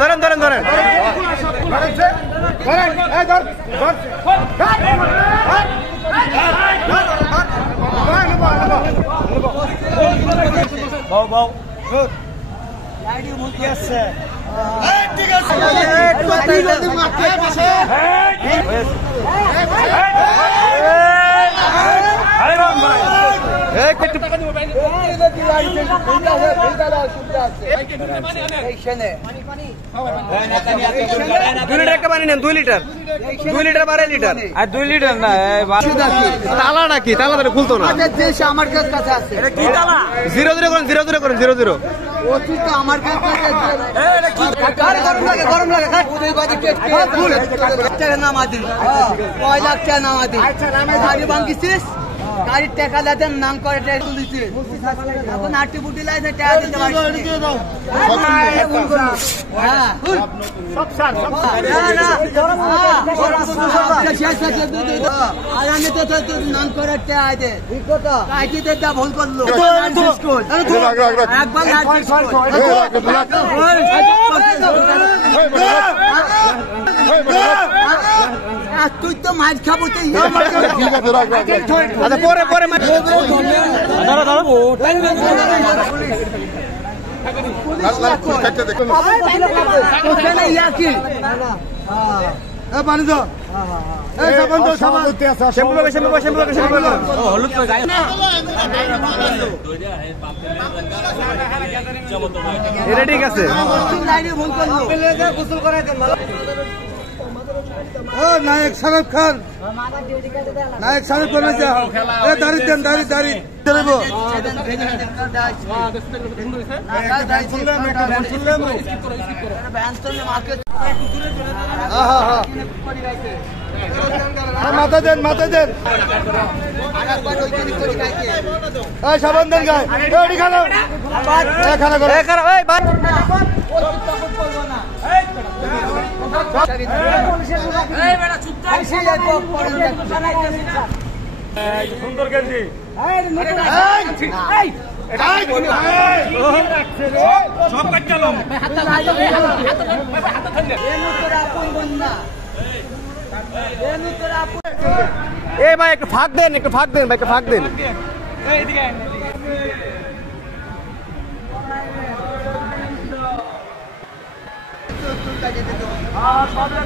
ধরেন ধরেন ধরেন ধরেন দুই লিটার 12 লিটার আর 2 লিটার না তালা নাকি তালা ধরে খুলতো না আমার কাছে আছে 0-0 করেন 0-0 করেন 0-0 আমার গরম লাগে নামা দিন 6 লাখ টাকা নামা দিন গাড়ি ভাঙিছিস গাড়ির টাকা দিতেন নাম করে এখন আটটি বুটি লাইছে টাকা দিতে পারছি নাম করে টাকা দে কাইটিতে ভুল করলো একবার তুই তো মাছ খাবো পরে পরে এটা ঠিক আছে নায়ক শাহরুখ খান নায়ক শাহরুখ খান দাঁড়িয়ে দেন দাঁড়িয়ে মাথা দেন সাবান দেন গায়ে সুন্দর গেঞ্জি সব কাটলাম এই ভাই একটু ফাঁক দেন ভাই একটু ফাঁক দেন সব